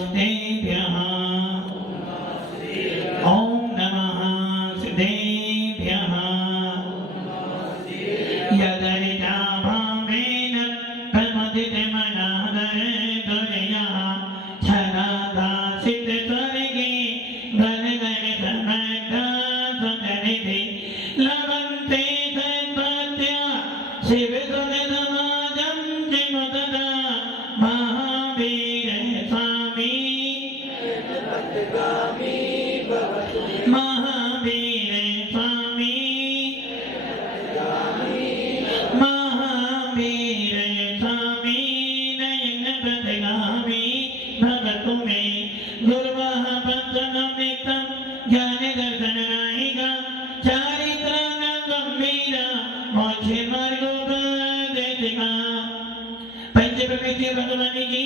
सिद्धेभ्यः ओम नमः सिद्धेभ्यः यदरिता भावेन प्रमदितमनादरदुर्यः छदादा सिद्धस्वर्गे घनघन समग्र सुन्दरिभिः लभन्ते सत्पत्या शिवसुरसमाजं किमुतदा महावीर स्वामी महावीर स्वामी महावीर स्वामी नयन प्रतिगामी भगतु मे गुरुवः पंचनमितं ज्ञान दर्शन नायिका चारित्राण गंभीर मोक्ष मार्गोपदेशिका पंचप्रकृति भगवान की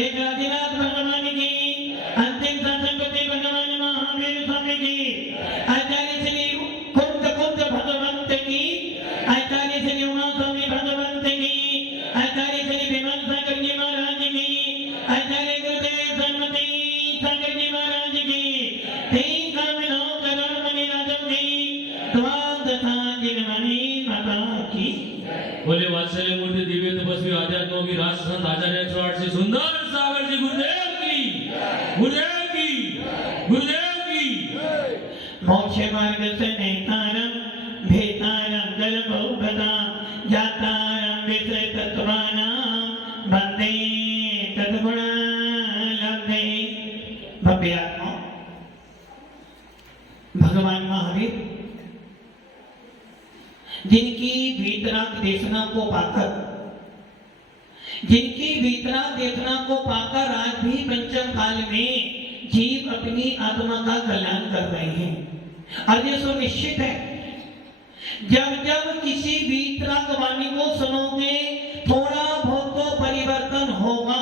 एकाधिनाथ भगवान की अंतिम संपत्ति भगवान महावीर स्वामी की आचार्य श्री कुंद भगवंत की आचार्य श्री उमा स्वामी भगवंत की आचार्य श्री विमल सागर जी महाराज की आचार्य गुरुदेव सन्मति सागर जी महाराज की तीन कामिनों करोड़ मणि राजों की द्वार तथा जिनमणि माता की बोले वात्सल्य मूर्ति दिव्य तपस्वी आध्यात्मों की राष्ट्र संत आचार्य 108 से सुंदर सागर जी गुरुदेव की मोक्ष मार्ग से नेतारम भेतारम जलभौभदां जातारम विषय तत्वानां वन्दे तद्गुणलब्धे भव्यात्मा भगवान महावीर जिनकी वीतराग देशना को पाकर आज भी पंचम काल में जीव अपनी आत्मा का कल्याण कर रहे हैं और ये सुनिश्चित है जब जब किसी वीतराग वाणी को सुनोगे थोड़ा बहुत तो परिवर्तन होगा।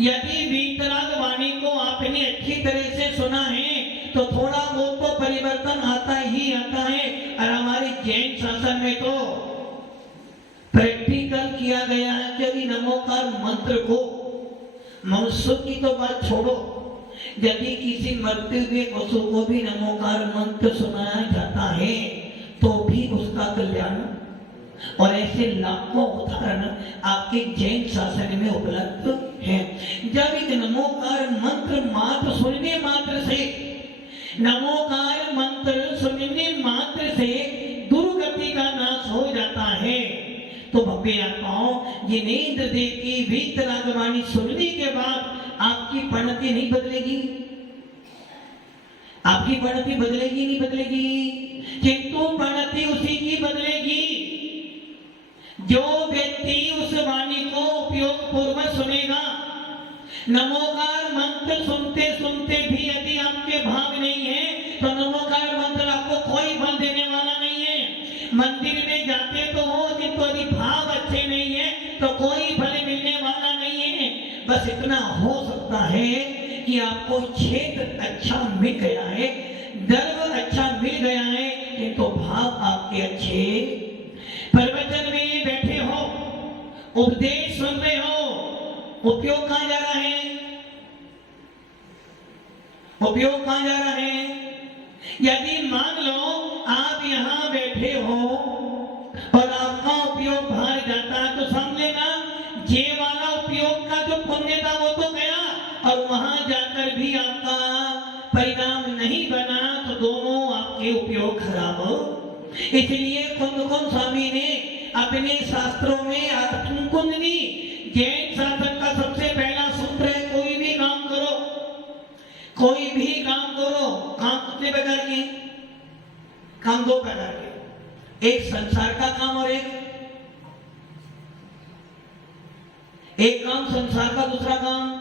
यदि वीतराग वाणी को आपने अच्छी तरह से सुना है तो थोड़ा बहुत तो परिवर्तन आता ही आता है। और हमारे जैन शासन में तो प्रैक्टिकल किया गया है कि नमोकार मंत्र को मनुष्य की तो बात छोड़ो, यदि किसी मरते हुए पशु को भी नमोकार मंत्र सुनाया जाता है तो भी उसका कल्याण। और ऐसे लाखों उदाहरण आपके जैन शासन में उपलब्ध हैं। जब एक नमोकार मंत्र मात्र सुनने मात्र से दुर्गति का नाश हो जाता है तो भव्य आत्माओं जिनेंद्र देव की वीतराग वाणी सुनने के बाद आपकी परिणति नहीं बदलेगी, आपकी परिणति बदलेगी नहीं बदलेगी, किंतु परिणति उसी की बदलेगी जो व्यक्ति उस वाणी को उपयोग पूर्वक सुनेगा। नमोकार मंत्र सुनते सुनते भी यदि आपके भाग नहीं है तो नमोकार मंत्र आपको कोई फल देने वाला नहीं है। मंदिर में जाते तो हो किंतु यदि भाव अच्छे नहीं है तो कोई फल मिलने वाला नहीं है। बस इतना हो सकता है कि आपको क्षेत्र अच्छा मिल गया है, गर्व अच्छा मिल गया है, किंतु भाव आपके अच्छे। प्रवचन में बैठे हो, उपदेश सुन रहे हो, उपयोग कहां जा रहा है? उपयोग कहां जा रहा है? यदि मान लो आप यहाँ बैठे हो और आपका उपयोग बाहर जाता है तो समझ लेना ये वाला उपयोग का जो पुण्य था वो तो गया और वहां जाकर भी आपका परिणाम नहीं बना तो दोनों आपके उपयोग खराब हो। इसलिए कुंद स्वामी ने अपने शास्त्रों में कुंदनी जैन शासन का सबसे पहला सूत्र है कोई भी काम करो, काम कितने प्रकार के? काम दो प्रकार के, एक संसार का काम और एक काम संसार का, दूसरा काम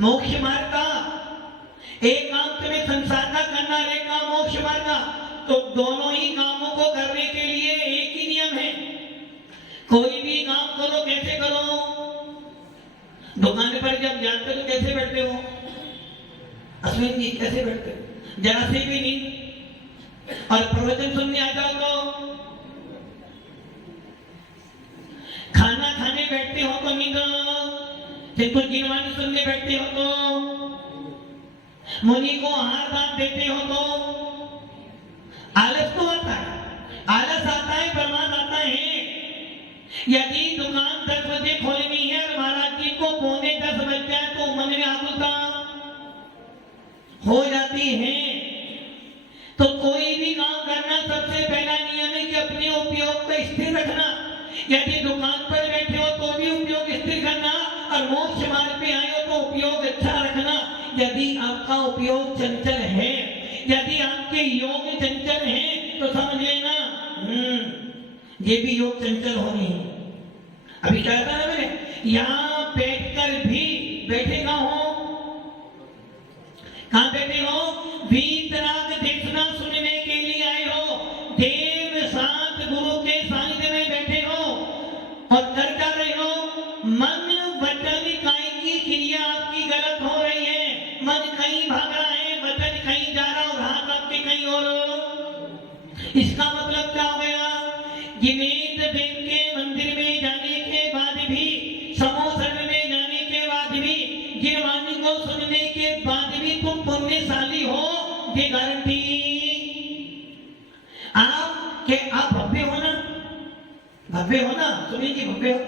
मोक्ष मार्ग का। एक काम तुम्हें संसार का करना है, एक काम मोक्ष मार्ग का। तो दोनों ही कामों को करने के लिए एक ही नियम है, कोई भी काम करो कैसे करो? दुकान पर जब जाते हो तो कैसे बैठते हो? अश्विन जी कैसे बैठते हो? जरा से भी नहीं। और प्रवचन सुनने आ जाओ तो खाना खाने बैठते हो तो नींद किंतु जिनवानी सुनने बैठते हो तो, मुनि को आहार दान देते हो तो आलस तो आता है, आलस आता है, प्रमाद आता है। यदि दुकान 10 बजे खोलनी है और महाराज जी को 9:45 बज जाए तो मन में आकुलता हो जाती है। तो कोई भी काम करना सबसे पहला नियम है कि अपने उपयोग को स्थिर रखना। यदि दुकान पर बैठे हो तो भी उपयोग स्थिर करना, और मोक्ष मार्ग पे आए हो तो उपयोग अच्छा रखना। यदि आपका उपयोग चंचल है, यदि आपके योग चंचल हैं, तो समझ लेना ये भी योग चंचल होनी है। अभी क्या था ना मैंने, यहाँ बैठकर भी बैठेगा हो, कहाँ बैठे हो? वीतराग देखना सुनने के लिए आए हो, देव सात गुरु के सानिध्य में बैठे हो और कर रहे हो। मन वचन काई की क्रिया आपकी गलत हो रही है, मन कहीं भाग रहा है, वचन कहीं जा रहा और हाथ आपके कहीं और। इसका मतलब क्या हो गया? जिनेन्द्र देव के मंदिर में जाने के बाद भी, समोसन में जाने के बाद भी, गिरवानी को सुनने के बाद भी तुम पुण्यशाली हो, ये गारंटी। आप भव्य हो ना, भव्य हो ना, सुनिए भव्य हो।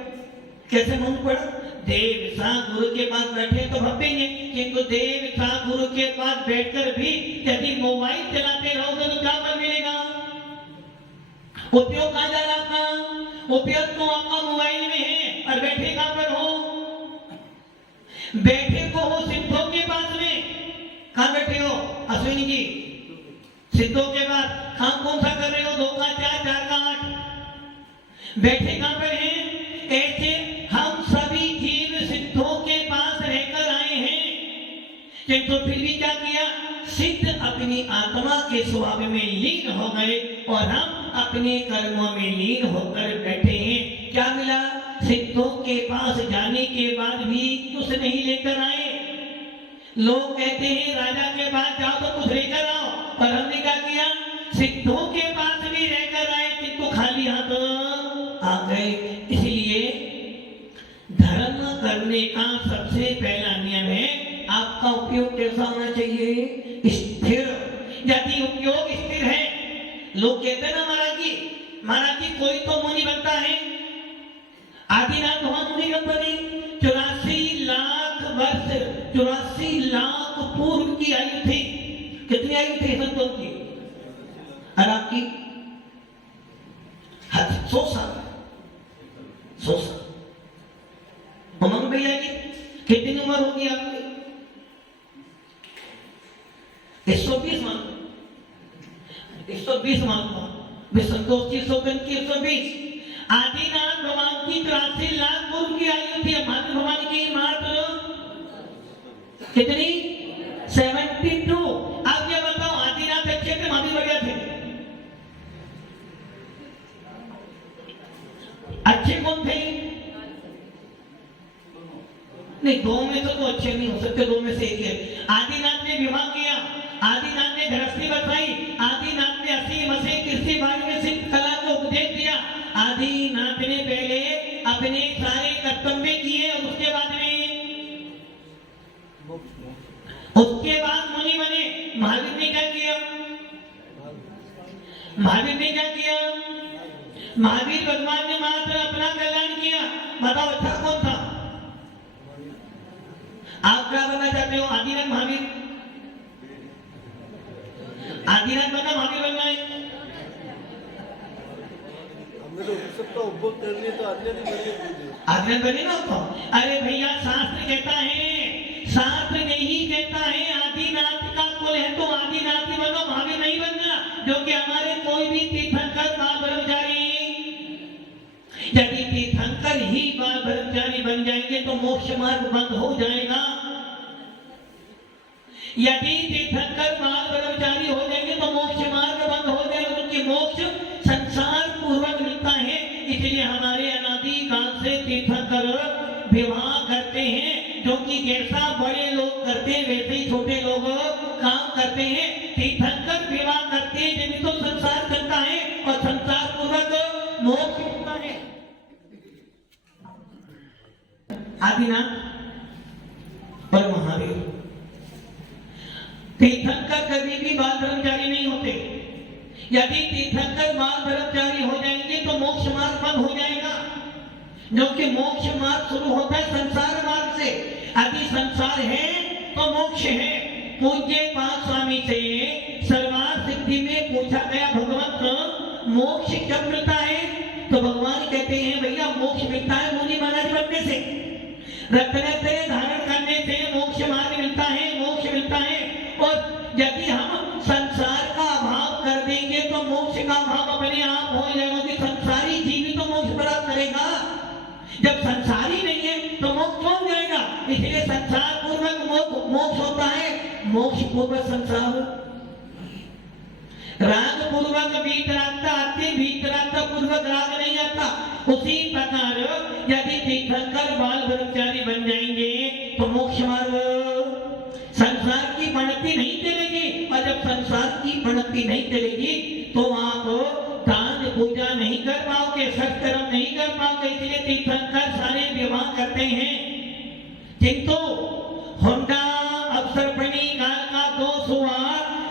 कैसे मन पड़ा? देव सा गुरु के पास बैठे तो भव्य है, किंतु देव सा गुरु के पास बैठकर भी यदि मोबाइल चलाते रहोगे तो क्या फल मिलेगा? उपयोग कहाँ जा रहा आपका? उपयोग तो आपका मोबाइल में है, और बैठे कहाँ पर हो? बैठे को हो सिद्धों के पास में। कहाँ बैठे हो अश्विनी जी? सिद्धों के पास। काम कौन सा कर रहे हो? 2 का 4, 4 का 8। बैठे कहाँ पर हैं? ऐसे हम सभी जीव सिद्धों के पास रहकर आए हैं, किंतु फिर भी क्या किया? सिद्ध अपनी आत्मा के स्वभाव में लीन हो गए और हम अपने कर्मों में लीन होकर बैठे हैं। क्या मिला? सिद्धों के पास जाने के बाद भी कुछ नहीं लेकर आए। लोग कहते हैं राजा के पास जाओ तो कुछ लेकर आओ, और हमने क्या किया? सिद्धों के पास भी रहकर आए किंतु खाली हाथ आ गए। इसलिए धर्म करने का सबसे पहला नियम है, आपका उपयोग कैसा होना चाहिए? स्थिर। यदि उपयोग स्थिर है, लोग कहते हैं ना महाराज जी कोई तो मुनि बनता है। आदिनाथ भगवान मुनि कब बने? 84 लाख वर्ष, 84 लाख पूर्व की आयु थी। कितनी आयु थी संतों की? और आपकी 100 साल। 100 साल। उमंग भैया की कितनी उम्र होगी आपकी? 120 मान, 120 मान। संतोष की 120। आदिनाथ भगवान की 83 लाख पूर्व की आयु थी। महावीर भगवान की मात्र कितनी? 72। आप ये बताओ, आदिनाथ अच्छे थे, महावीर बढ़िया थे? अच्छे कौन थे? नहीं, 2 में तो अच्छे नहीं हो सकते, 2 में से एक है। आदिनाथ ने विवाह किया, आदिनाथ ने गृहस्थी बसाई, आदिनाथ ने 80 मसे कृषि भाग में सिद्ध कला को उपदेश दिया। आदिनाथ ने पहले अपने सारे कर्तव्य किए और उसके बाद मुनि बने। महावीर ने क्या किया? महावीर भगवान ने मात्र अपना कल्याण किया। बताओ अच्छा कौन था? आप क्या बनना चाहते हो? आदिनाथ महावीर? आदिनाथ बनना, महावीर बनना है? आदिनाथ बने ना तो। अरे भैया शास्त्र कहता है, शास्त्र नहीं कहता है आदिनाथ का कुल है तो आदिनाथ ही बनो, महावीर नहीं बनना। जो कि हमारे कोई भी तीर्थंकर बाल ब्रह्मचारी, यदि तीर्थंकर ही बाल ब्रह्मचारी बन जाएंगे तो मोक्ष मार्ग बंद हो जाएगा। यदि तीर्थंकर बाल ब्रह्मचारी हो जाएंगे तो मोक्ष मार्ग बंद हो जाएगा, क्योंकि मोक्ष संसार पूर्वक मिलता है। इसलिए हमारे अनादि काल से तीर्थंकर विवाह करते हैं, जो कि जैसा बड़े लोग करते हैं वैसे ही छोटे लोग काम करते हैं। तीर्थंकर विवाह करते हैं जिनमें तो संसार चलता है और संसार पूर्वक मोक्ष मिलता है। आदिनाथ और महावीर। तीर्थंकर कभी भी बाल ब्रह्मचारी नहीं होते। यदि तीर्थंकर बाल ब्रह्मचारी हो जाएंगे तो मोक्ष मार्ग बंद हो जाएगा, क्योंकि मोक्ष मार्ग शुरू होता है संसार मार्ग से। यदि संसार है तो मोक्ष है। पूज्य पाद स्वामी से सर्वार्थ सिद्धि में पूछा गया, भगवत मोक्ष कब मिलता है? तो भगवान कहते हैं भैया मोक्ष मिलता है मुनि महाराज बनने से, रत्नत्रय धारण करने से मोक्ष मार्ग मिलता है, मोक्ष मिलता है। और यदि हम संसार का अभाव कर देंगे तो मोक्ष का अभाव अपने आप हो जाएगा, कि संसारी जीव तो मोक्ष प्राप्त करेगा। जब संसारी नहीं है तो मोक्ष कौन जाएगा? इसलिए संसार पूर्वक मोक्ष होता है, मोक्ष पूर्वक संसार। राग पूर्वक वीतरागता आती, वीतरागता पूर्वक राग नहीं आता। उसी प्रकार यदि तीर्थंकर बाल ब्रह्मचारी बन जाएंगे तो मोक्ष मार्ग, संसार की बढ़ती नहीं चलेगी। और जब संसार की बढ़ती नहीं चलेगी तो आप दान पूजा नहीं कर पाओगे, सत्कर्म नहीं कर पाओगे। इसलिए तीर्थंकर सारे विवाह करते हैं, किंतु होंडा अवसरपणी काल का दोष हुआ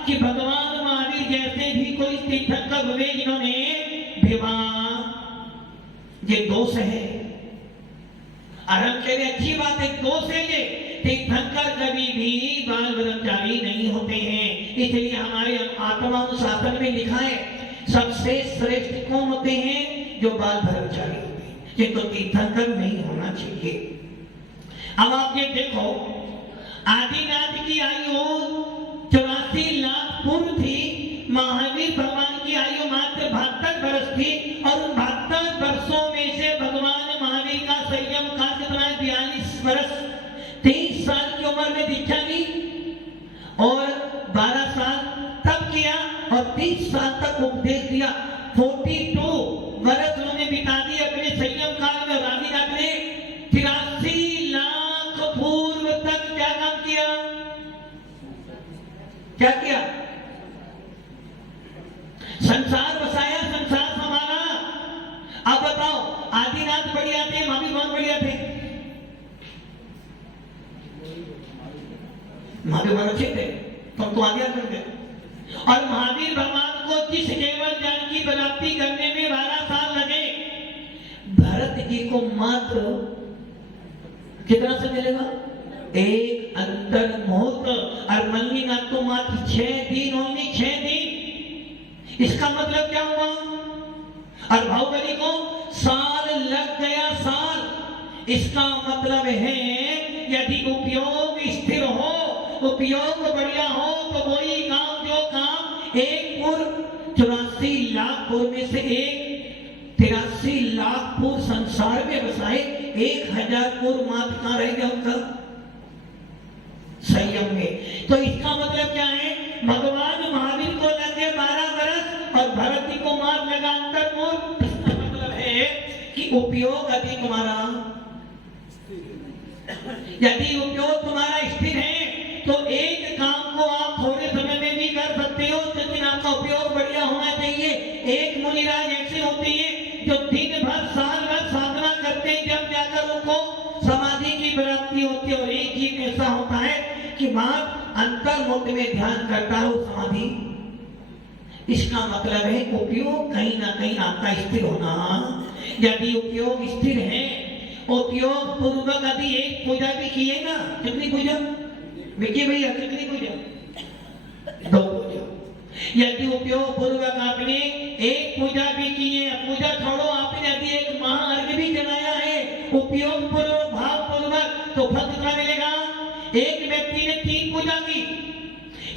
कि भगवान महावीर जैसे भी कोई तीर्थंकर हुए जिन्होंने विवाह, ये दोष है। आरंभ के लिए अच्छी बात है, दोष है ये। तीर्थंकर कभी भी बाल ब्रह्मचारी नहीं होते हैं। इसलिए हमारे आत्मानुशासन में लिखा है सबसे श्रेष्ठ कौन होते हैं? जो बाल ब्रह्मचारी होते हैं। ये तो तीर्थंकर नहीं होना चाहिए। अब आप ये देखो, आदिनाथ की आयु 84 लाख पूर्व थी, महावीर भगवान की आयु मात्र 72 वर्ष थी। और 72 वर्षों में से भगवान महावीर का संयम काल कितना है? 42 वर्ष। 23 साल की उम्र में दीक्षा दी और 12 साल तब किया और 30 साल तक उपदेश दिया। 42 वर्ष उन्होंने बिता दिए अपने संयम काल में। आदिनाथ ने 83 लाख पूर्व तक क्या काम किया? क्या किया? संसार बसाया, संसार संभाला। अब बताओ, आदिनाथ बढ़िया थे, महावीर कौन बढ़िया थे? महावीर बहुत अच्छे थे, तुम तो आगे कर गए। और महावीर भगवान को जिस केवल ज्ञान की प्राप्ति करने में 12 साल लगे, भरत जी को मात्र कितना समय मिलेगा? एक अंतर मुहूर्त। और मल्लिनाथ को मात्र 6 दिन, ओनली 6 दिन। इसका मतलब क्या हुआ? और बाहुबली को साल लग गया, साल। इसका मतलब है यदि उपयोग स्थिर हो, उपयोग बढ़िया हो, तो वही काम जो काम एक पूर्व 84 लाख पूर्व में से एक 83 लाख पूर्व संसार में बसाए, 1000 पूर्व मात्र कहां रह गया उनका? संयम में। तो इसका मतलब क्या है? भगवान महावीर को लगे 12 वर्ष और भरत जी को मार लगा अंतर मूर्ख। इसका मतलब है कि उपयोग यदि तुम्हारा, यदि उपयोग तुम्हारा स्थिर है तो एक काम को आप थोड़े समय में भी कर सकते हो, लेकिन आपका उपयोग बढ़िया होना चाहिए। एक मुनिराज ऐसे होते हैं जो दिन भर साल भर साधना करते हैं, जब जाकर उनको समाधि की प्राप्ति होती है। और एक जीव ऐसा होता है कि बात अंतर्मुख में ध्यान करता है वो समाधि। इसका मतलब है उपयोग कहीं ना कहीं आपका स्थिर होना। यदि उपयोग स्थिर है, उपयोग पूर्वक यदि एक पूजा भी किए ना, कितनी पूजा विकी भैया, कितनी पूजा? 2 पूजा। यदि उपयोग पूर्वक आपने एक पूजा भी की है, पूजा छोड़ो, आपने यदि एक महाअर्घ भी जलाया है उपयोग पूर्वक, भाव पूर्वक, तो फल कितना मिलेगा? एक व्यक्ति ने 3 पूजा की,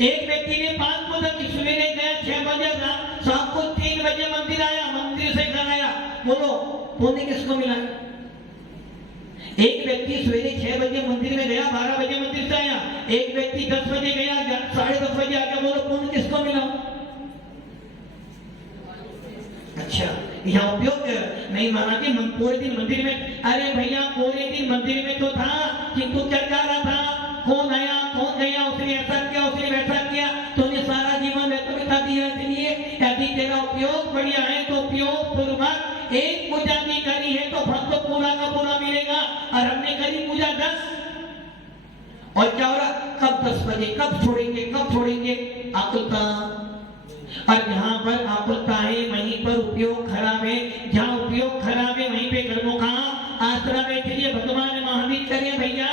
एक व्यक्ति ने 5 पूजा की। सवेरे गया 6 बजे, शाम को 3 बजे मंदिर आया, मंदिर से घर आया। बोलो पुण्य किसको मिला? एक व्यक्ति सवेरे 6 बजे मंदिर में गया, 12 बजे मंदिर से आया। एक व्यक्ति 10 बजे गया, 10:30 बजे आ गया। बोलो पुण्य किसको मिला? अच्छा, यह उपयोग नहीं माना कि पूरे दिन मंदिर में। अरे भैया पूरे दिन मंदिर में तो था, किंतु क्या कर रहा था? कौन आया कौन गया, उसने ऐसा किया उसने वैसा किया, तूने सारा जीवन में तो बिता दिया। इसलिए यदि तेरा उपयोग बढ़िया है तो उपयोग पूर्वक एक पूजा भी करी है तो फल तो पूरा का पूरा मिलेगा। और हमने करी पूजा 10, और क्या हो रहा, कब 10 बजे, कब छोड़ेंगे आकुलता। और जहां पर आकुलता है वहीं पर उपयोग खराब है, जहां उपयोग खराब है वहीं पे कर्मों का आसरा बैठे। भगवान महावीर करे भैया,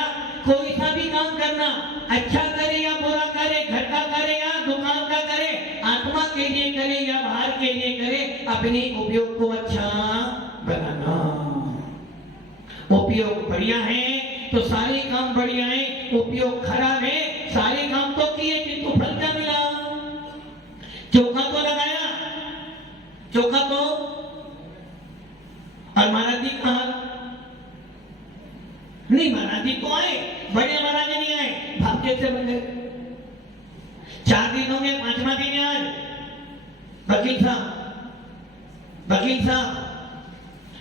कोई सा भी काम करना, अच्छा करे या बुरा करे, घर का करे या दुकान का करे, आत्मा के लिए करे या बाहर के लिए करे, अपने उपयोग को अच्छा बनाना। उपयोग बढ़िया है तो सारे काम बढ़िया है, उपयोग खराब है, सारे काम तो किए किंतु फल क्या मिला? चौका तो लगाया, चौका तो, और महाराज जी कहा नहीं, महाराज जी तो आए, बड़े महाराज नहीं आए, भाव कैसे बन गए? 4 दिन हो गए, 5वां दिन है आज। वकील साहब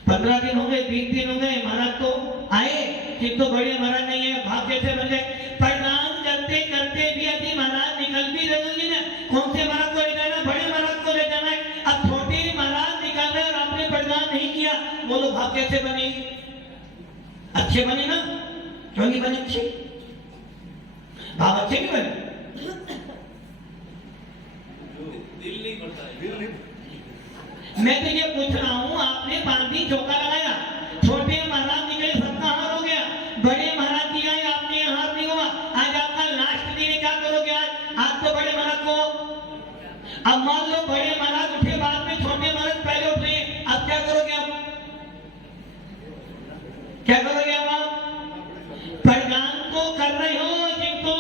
15 दिन हो गए, 20 दिन हो गए, महाराज तो आए किंतु बड़े महाराज नहीं है, भाव कैसे बन गए? प्रणाम करते करते भी यदि महाराज निकल भी रहे ना, कौन से महाराज को ले जाना? बड़े महाराज को ले जाना है। अब छोटे महाराज निकाल रहे और आपने प्रणाम नहीं किया, बोलो भाव कैसे बने? अच्छे बने ना? क्यों नहीं बने अच्छे? भाव अच्छे नहीं बने? दिल नहीं करता है। मैं तो ये पूछ रहा हूँ, आपने 5 दिन चौका लगाया, छोटे महाराज निकले, सबका हार हो गया, बड़े महाराज जी आए, आपने हार नहीं हुआ, आज आपका लास्ट दिन है, क्या करोगे आज तो बड़े महाराज को, अब मान लो बड़े महाराज उठे बाद में, छोटे महाराज पहले उठे, अब क्या करोगे? आप क्या करोगे? आप प्रदान तो कर रहे हो किंतु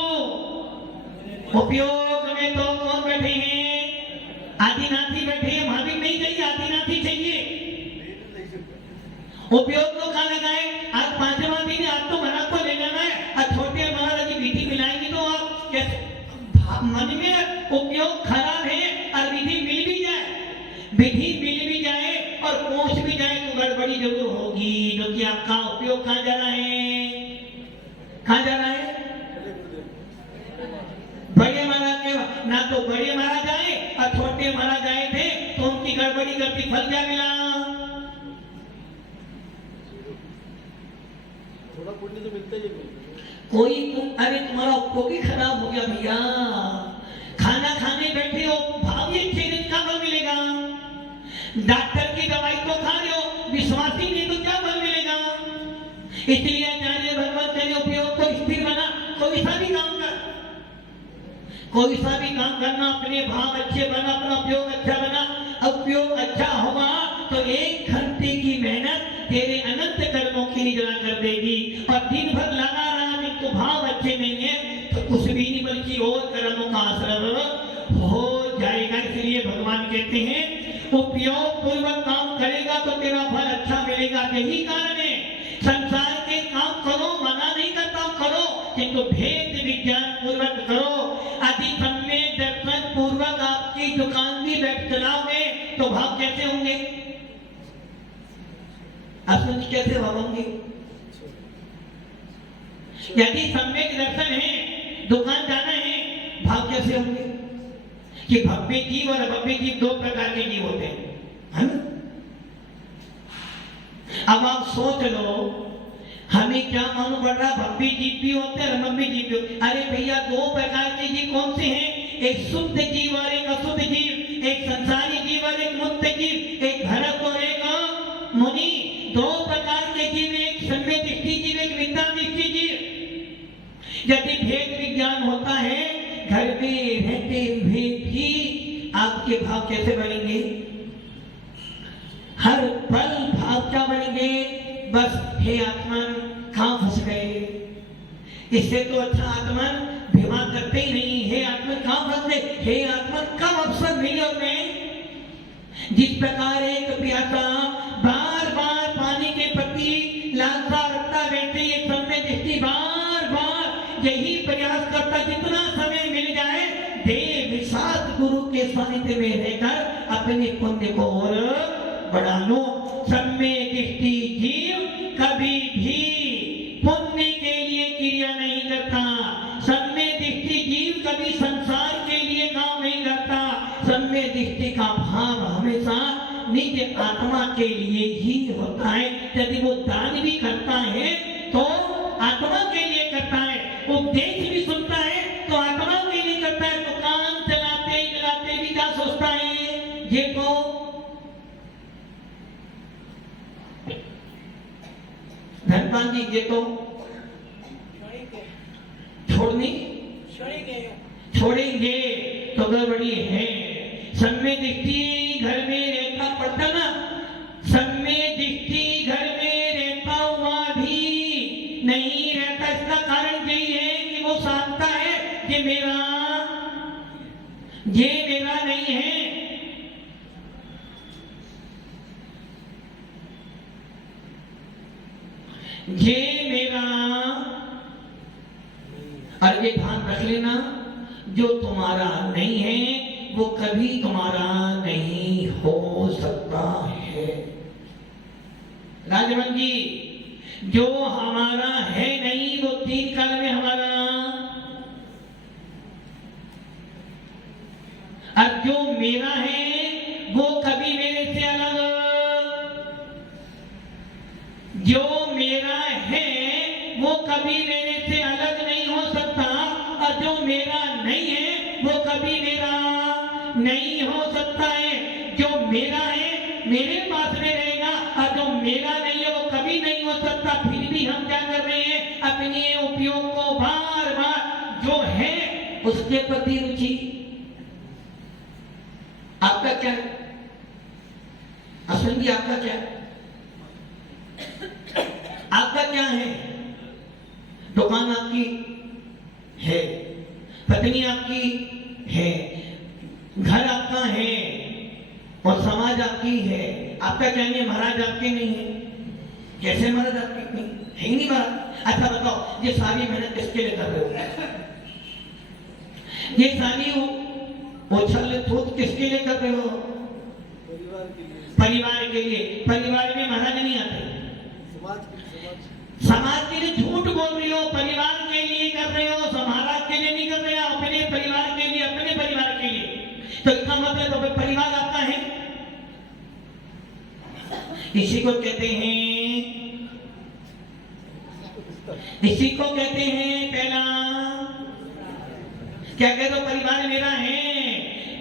उपयोग में तो कौन बैठे हैं? आदिनाथी बैठे हैं। महावीर नहीं चाहिए, आदिनाथी चाहिए। उपयोग तो कहाँ लगाए? आज 5वां दिन है, आज तो महाराज को ले जाना है, और छोटे महाराज जी विधि मिलाएंगे तो आप कैसे? मन में उपयोग खराब है और विधि मिल भी जाए और पहुंच भी जाए तो गड़बड़ी जरूर होगी, क्योंकि आपका उपयोग कहाँ जा रहा है? कहाँ जा रहा है? बड़े महाराज के ना तो बड़े महाराज आए और छोटे महाराज आए थे तो उनकी गड़बड़ी करती, फल क्या मिला? थोड़ा पुण्य तो मिलता ही है। कोई अरे तुम्हारा उपयोग ही खराब हो गया भैया, खाना खाने बैठे हो, भाव ये चीज का फल मिलेगा? डॉक्टर की दवाई तो खा रहे हो, विश्वास ही नहीं तो क्या फल मिलेगा? इसलिए आचार्य भगवत तेरे उपयोग को स्थिर बना, कोई सा भी काम कर, कोई सा भी काम करना, अपने भाव अच्छे बना, अपना उपयोग अच्छा बना। उपयोग अच्छा होगा तो 1 घंटे की मेहनत तेरे अनंत कर्मों की निगरान कर देगी, और दिन भर लगा रहा तो भाव अच्छे नहीं है तो कुछ भी नहीं बल्कि और कर्मों का असर हो जाएगा। इसलिए भगवान कहते हैं उपयोग पूर्वक काम करेगा तो तेरा फल अच्छा मिलेगा। यही कारण है संसार के काम करो, मना नहीं करता करो, किंतु भेद विज्ञान पूर्वक करो। अति सम्यक दर्शन पूर्वक आपकी दुकान भी बैठ चलाओगे तो भाव कैसे होंगे? असुन कैसे भाव होंगे? यदि सम्यक दर्शन है, दुकान जाना है, भाव कैसे होंगे? कि भव्य जीव और अभव्य जीव 2 प्रकार के जीव होते हैं, है ना? अब आप सोच लो, हमें क्या मालूम पड़ रहा, भव्य जीव भी होते हैं, अभव्य जीव भी होते। अरे भैया 2 प्रकार के जीव कौन से हैं? एक शुद्ध जीव और एक अशुद्ध जीव, एक संसारी जीव और एक मुक्त जीव, एक भरत और एक मुनि। 2 प्रकार के जीव, एक सम्यक दृष्टि जीव, एक विद्या दृष्टि जीव। यदि भेद विज्ञान होता है, घर में रहते हुए भी आपके भाव कैसे बनेंगे? हर पल भाव क्या बनेंगे? बस हे आत्मन कहाँ फंस गए? इससे तो अच्छा आत्मन बीमार करते ही नहीं, हे आत्मन कहाँ फंस गए? हे आत्मन कब अवसर मिले उन्हें? जिस प्रकार एक प्यासा बार बार पानी के प्रति लालसा रखता रहते, ये सम्यक दृष्टि बार बार यही प्रयास करता जितना समय मिल जाए देव साथ गुरु के सानिध्य में रहकर अपने पुण्य को और बढ़ा लो। सम्यक दृष्टि जीव कभी भी पुण्य के लिए क्रिया नहीं करता, सम्यक दृष्टि जीव कभी संसार के लिए काम नहीं करता। सम्यक दृष्टि का भाव हमेशा निज आत्मा के लिए ही होता है। यदि वो दान भी करता है तो आत्मा के लिए करता है, उपदेश भी सुनता है तो आत्मा भी नहीं करता है, तो कान चलाते भी क्या सोचता है ये को धनपाल जी ये तो छोड़ेंगे तो गड़बड़ी है। सम्य दृष्टि घर में रहता पड़ता ना, सम्य दृष्टि घर में रहता हुआ भी नहीं रहता। इसका कारण यही है कि वो जानता है ये मेरा नहीं है। ये मेरा, और ये ध्यान रख लेना, जो तुम्हारा नहीं है वो कभी तुम्हारा नहीं हो सकता है। राजवन जी, जो हमारा है नहीं वो 3 काल में हमारा, और जो मेरा है वो कभी मेरे से अलग, जो मेरा है वो कभी मेरे से अलग नहीं हो सकता, और जो मेरा नहीं है वो कभी मेरा नहीं हो सकता है। जो मेरा है मेरे पास में रहेगा, और जो मेरा नहीं है वो कभी नहीं हो सकता। फिर भी हम क्या कर रहे हैं, अपने उपयोग को बार बार जो है उसके प्रति रुचि। आपका क्या है अश्विन जी, आपका क्या है? आपका क्या है? दुकान आपकी है, पत्नी आपकी है, घर आपका है, और समाज आपकी है। आपका क्या नहीं? महाराज आपके नहीं है। कैसे महाराज आपके नहीं है? ही नहीं महाराज। अच्छा बताओ, ये सारी मेहनत किसके लिए कर रहे हो? ये सारी उछल कूद किसके लिए कर रहे हो? परिवार के लिए। परिवार में महाराज नहीं आते, समाज के लिए झूठ बोल रही हो। परिवार के लिए कर रहे हो, समाज के लिए नहीं कर रहे हो, अपने परिवार के लिए, अपने परिवार के लिए। तो इसका मतलब तो परिवार आपका है। इसी को कहते हैं पहला क्या कहते हो? परिवार मेरा है,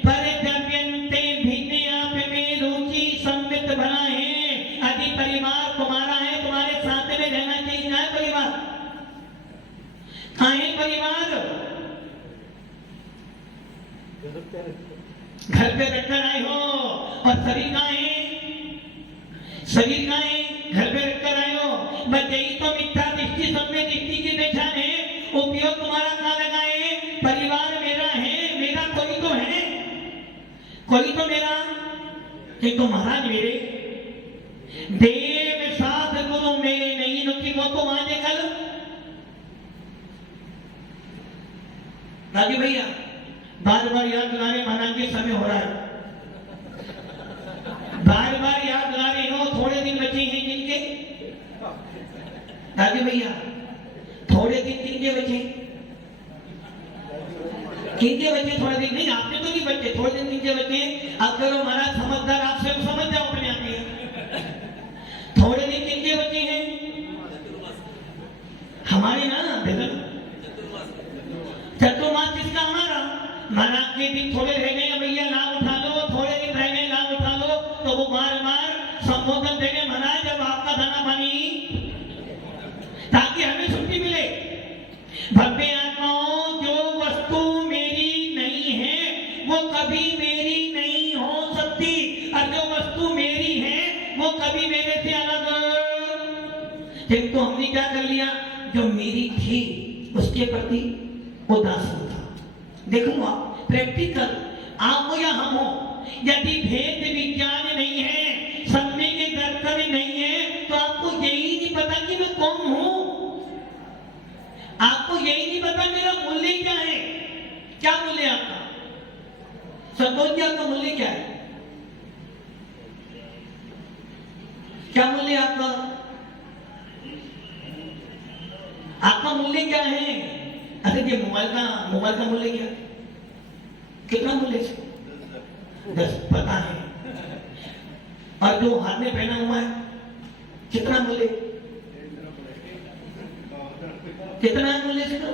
पर द्रव्यंते भिन्न आप में रुचि सम्मित भला है। यदि परिवार तुम्हारा है, तुम्हारे साथ में रहना चाहिए। ना परिवार कहाँ है? परिवार घर पे रखकर आए हो, और शरीर कहाँ है? शरीर कहाँ है? घर पे रखकर आए हो। बस यही तो मिथ्या दृष्टि, सम्य दृष्टि की पहचान है। उपयोग तुम्हारा कहाँ लगा है? परिवार मेरा है, मेरा कोई तो है, कोई तो मेरा, कि तो महाराज मेरे देव साथ गुरु मेरे नहीं, नुकी वो तो वहां कल। राजू भैया बार बार याद दिला रहे, महाराज के समय हो रहा है, बार बार याद दिला रहे हो। थोड़े दिन बचे हैं जिनके, राजू भैया थोड़े दिन किनके बचे? किनके बचे? थोड़े दिन नहीं, आपने तो नहीं बचे, थोड़े दिन किनके बचे? अब करो महाराज समझदार, आप सब समझ जाओ अपने आप ही। थोड़े दिन किनके बचे हैं? हमारे ना चतुर्मास किसका? हमारा। महाराज के दिन थोड़े रह गए, भैया लाभ उठा लो, थोड़े दिन रह गए लाभ उठा लो, तो वो बार बार संबोधन देंगे, महाराज जब आपका दाना पानी, ताकि हमें छुट्टी मिले। भव्य आत्माओं, जो वस्तु मेरी नहीं है वो कभी मेरी नहीं हो सकती, और जो वस्तु मेरी है वो कभी मेरे से अलग। किंतु हमने क्या कर लिया? जो मेरी थी उसके प्रति उदासीन था। देखूंगा प्रैक्टिकल, आप हो या हम हो, यदि भेद विज्ञान नहीं है, समझने के दर्शन नहीं है, तो आपको यही नहीं पता कि मैं कौन हूं। आपको यही नहीं पता मेरा मूल्य क्या है। क्या मूल्य है आपका? संतोष जी, आपका मूल्य क्या है? क्या मूल्य है आपका? आपका मूल्य क्या है? अरे ये मोबाइल का मूल्य क्या? कितना मूल्य है? 10 पता है। और जो हाथ में पहना हुआ है कितना मूल्य? कितना है मूल्य इसका?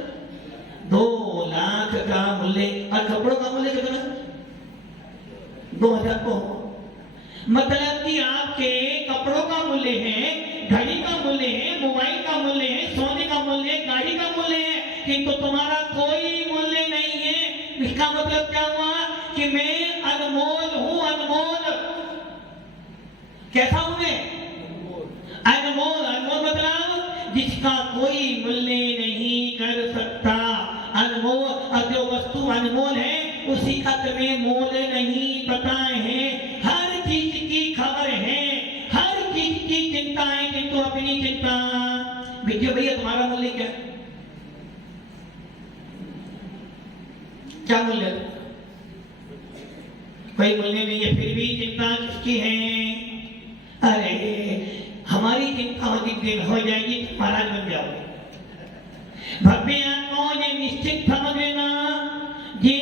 और कपड़ों का मूल्य कितना? 2000 को। मतलब कि आपके कपड़ों का मूल्य है, घड़ी का मूल्य है, मोबाइल का मूल्य है, सोने का मूल्य है, गाड़ी का मूल्य है, किंतु तुम्हारा कोई मूल्य नहीं है। इसका मतलब क्या हुआ कि मैं अनमोल हूं, अनमोल। कैसा हूं मैं? अनमोल। अनमोल मतलब जिसका कोई मूल्य नहीं कर सकता, अनमोल। और जो वस्तु अनमोल है उसी का तुम्हें मोल नहीं पता है। हर चीज की खबर है, हर चीज की चिंता है, किंतु अपनी चिंता। विजय भैया तुम्हारा मूल्य क्या है? क्या मूल्य? कोई मूल्य नहीं है, फिर भी चिंता किसकी है? अरे हमारी चिंता हो जाएगी, महाराज बन जाओगे। भव्य आत्माओं ने निश्चित समझ लेना, ये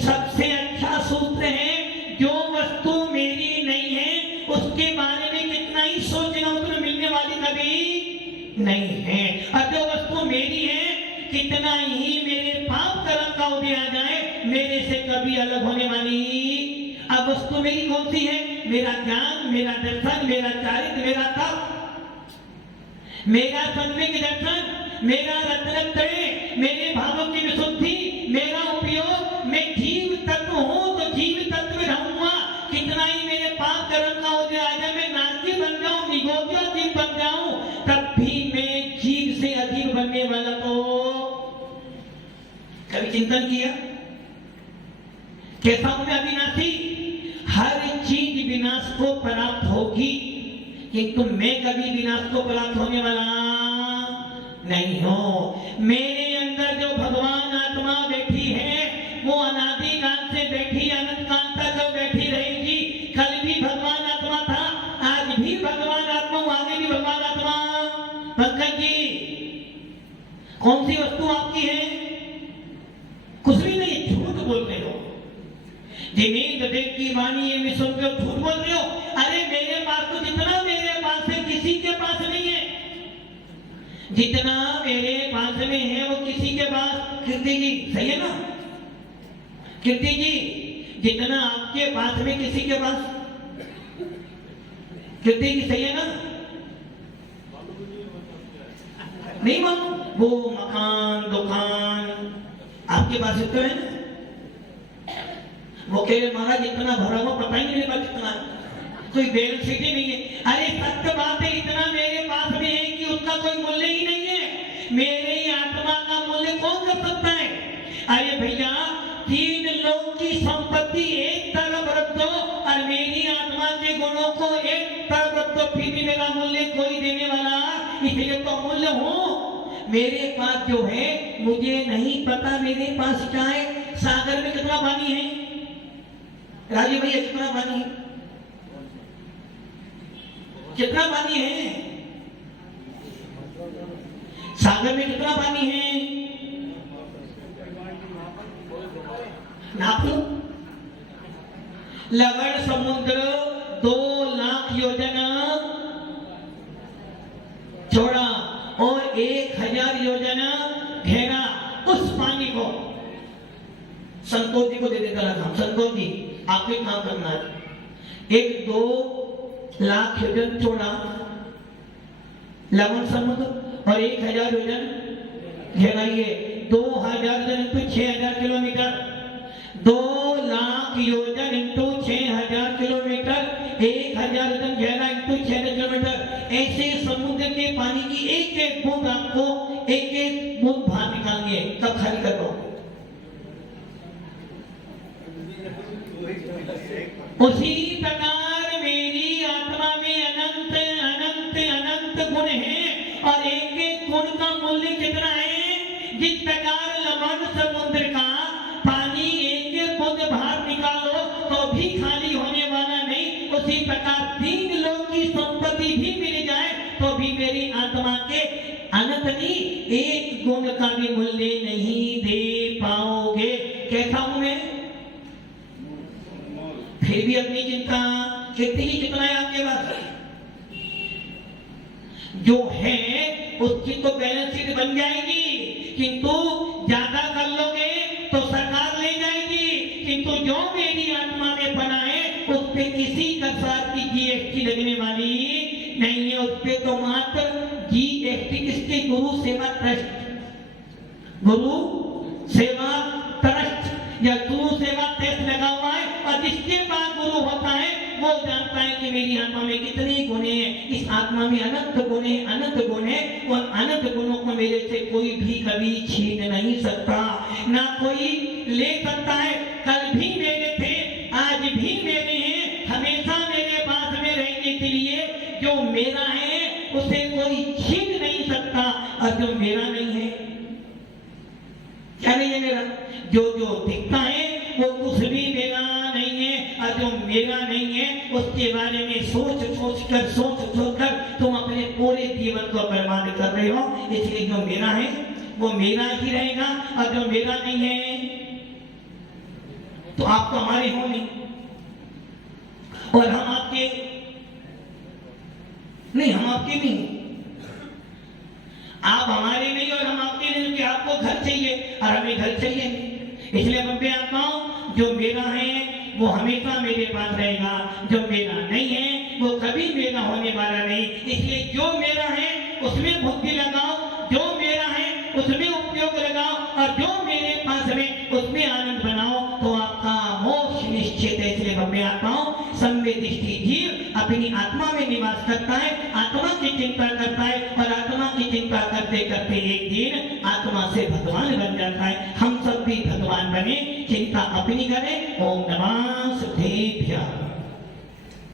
सबसे अच्छा सूत्र है। जो वस्तु मेरी नहीं है उसके बारे में कितना ही सोचना, उतना मिलने वाली कभी नहीं है। और जो वस्तु मेरी है, कितना ही मेरे पाप कर्म का उदय आ जाए, मेरे से कभी अलग होने वाली। अब वस्तु मेरी कौन सी है? मेरा ज्ञान, मेरा दर्शन, मेरा चारित्र, मेरा तप, मेरा सम्यक दर्शन, मेरा रत्नत्रय, मेरे भावों की विशुद्धि, मेरा उपयोग। मैं जीव तत्व हूं तो जीव तत्व में रहूंगा। कितना ही मेरे पाप कर्म का उदय आ जाए, मैं नास्तिक बन जाऊं, निगोद्य जीव बन जाऊं, तब भी मैं जीव से अजीव बनने वाला। तो कभी चिंतन किया कैसा हूं मैं? अविनाशी। हर चीज विनाश को प्राप्त होगी, किंतु मैं कभी विनाश को प्राप्त होने वाला नहीं हो। मेरे अंदर जो भगवान आत्मा बैठी है, वो अनादि काल से बैठी, अनंत काल तक बैठी रहेगी। कल भी भगवान आत्मा था, आज भी भगवान आत्मा, आगे भी भगवान आत्मा। पंकज जी, कौन सी वस्तु आपकी है? कुछ भी नहीं, झूठ बोल रहे हो। जिन्हें देव की वाणी ये भी सुनकर झूठ बोल रहे हो। अरे मेरे पास तो जितना मेरे पास है किसी के पास नहीं है। जितना मेरे पास में है वो किसी के पास। कीर्ति जी सही है ना? कीर्ति जी, जितना आपके पास में किसी के पास। कीर्ति जी सही है ना? नहीं मालूम? वो मकान, दुकान आपके पास तो है ना? वो कह रहे महाराज इतना भरा हुआ, पता ही नहीं मेरे पास कितना, कोई बैलेंस शीट ही नहीं है। अरे सत्य बात है, इतना मेरे पास में है कि उसका कोई मूल्य ही नहीं है। मेरे आत्मा का मूल्य कौन कर सकता है? अरे भैया, 3 लोग की संपत्ति एक तरफ रख दो और मेरी आत्मा के गुणों को एक तरफ रख दो, फिर भी मेरा मूल्य कोई देने वाला, इसलिए तो मूल्य हूं। मेरे पास जो है मुझे नहीं पता मेरे पास क्या है। सागर में कितना पानी है राजीव भैया? कितना पानी है? कितना पानी है सागर में? कितना पानी है? नाप लो। लवण समुद्र 2 लाख योजन चौड़ा और 1000 योजन गहरा। उस पानी को संतोष जी को दे देता रहा। संतोष जी, आपको काम करना है। 1-2 लाख योजन चौड़ा लवण समुद्र और 1000 योजन गहराई है। 2000 योजन इंटू 6000 किलोमीटर, 2 लाख योजन इंटू 6000 किलोमीटर, 1000 योजन गहरा इंटू 6000 किलोमीटर। ऐसे समुद्र के पानी की एक एक बूंद आपको एक एक बूंद बाहर निकालनी है, तब खाली कर पाओगे। उसी प्रकार मेरी आत्मा में अनंत अनंत अनंत गुण हैं और एक एक गुण का मूल्य कितना है? जिस प्रकार लवण समुद्र का पानी एक एक बूंद बाहर निकालो तो भी खाली होने वाला नहीं, उसी प्रकार 3 लोगों की संपत्ति भी मिल जाए तो भी मेरी आत्मा के अनंत नहीं, एक गुण का भी मूल्य नहीं दे पाओगे। कैसा हूं मैं? फिर भी अपनी चिंता। कितना है आपके पास? जो है उसकी तो बैलेंस शीट बन जाएगी, किंतु ज्यादा कर लोगे तो सरकार ले जाएगी। किंतु जो मेरी आत्मा में बना है उस पे किसी प्रकार की जीएसटी लगने वाली नहीं है। उस पे तो मात्र जीएसटी किसके, गुरु सेवा ट्रस्ट, गुरु सेवा ट्रस्ट या गुरु सेवा ट्रस्ट लगा हुआ है। और जिसके पास गुरु होता है वो जानता है कि मेरी आत्मा में कितने गुण हैं। इस आत्मा में अनंत गुण है, अनंत गुण है। और अनंत गुणों को मेरे से कोई भी कभी छीन नहीं सकता, ना कोई ले सकता है। कल भी मेरे थे, आज भी मेरे हैं, हमेशा मेरे पास में रहने के लिए जो मेरा है उसे कोई छीन नहीं सकता। और जो मेरा नहीं है, क्या नहीं है मेरा, जो जो दिखता है वो कुछ भी मेरा नहीं है। और जो मेरा नहीं है उसके बारे में सोच कर तुम अपने पूरे जीवन को बर्बाद कर रहे हो। इसलिए जो मेरा है वो मेरा ही रहेगा, और जो मेरा नहीं है तो आप तो हमारे हो नहीं और हम आपके नहीं, हम आपके नहीं, आप हमारे नहीं और हम आपके नहीं, क्योंकि आपको घर चाहिए और हमें घर चाहिए नहीं। इसलिए बंदे आत्माओं, जो मेरा है वो हमेशा मेरे पास रहेगा, जो मेरा नहीं है वो कभी मेरा होने वाला नहीं। इसलिए जो मेरा है उसमें बुद्धि लगाओ, जो मेरा है उसमें उपयोग लगाओ, और जो मेरे पास में उसमें आनंद बनाओ, तो आपका मोक्ष निश्चित है। इसलिए बंदे आत्माओं, संवेदिष्टि जीव अपनी आत्मा में निवास करता है, आत्मा की चिंता करता है, और आत्मा की चिंता करते करते एक दिन आत्मा से भगवान बन जाता है। हम सब भी भगवान बने, चिंता अपनी करें। ओम नमः सिद्धेभ्यः।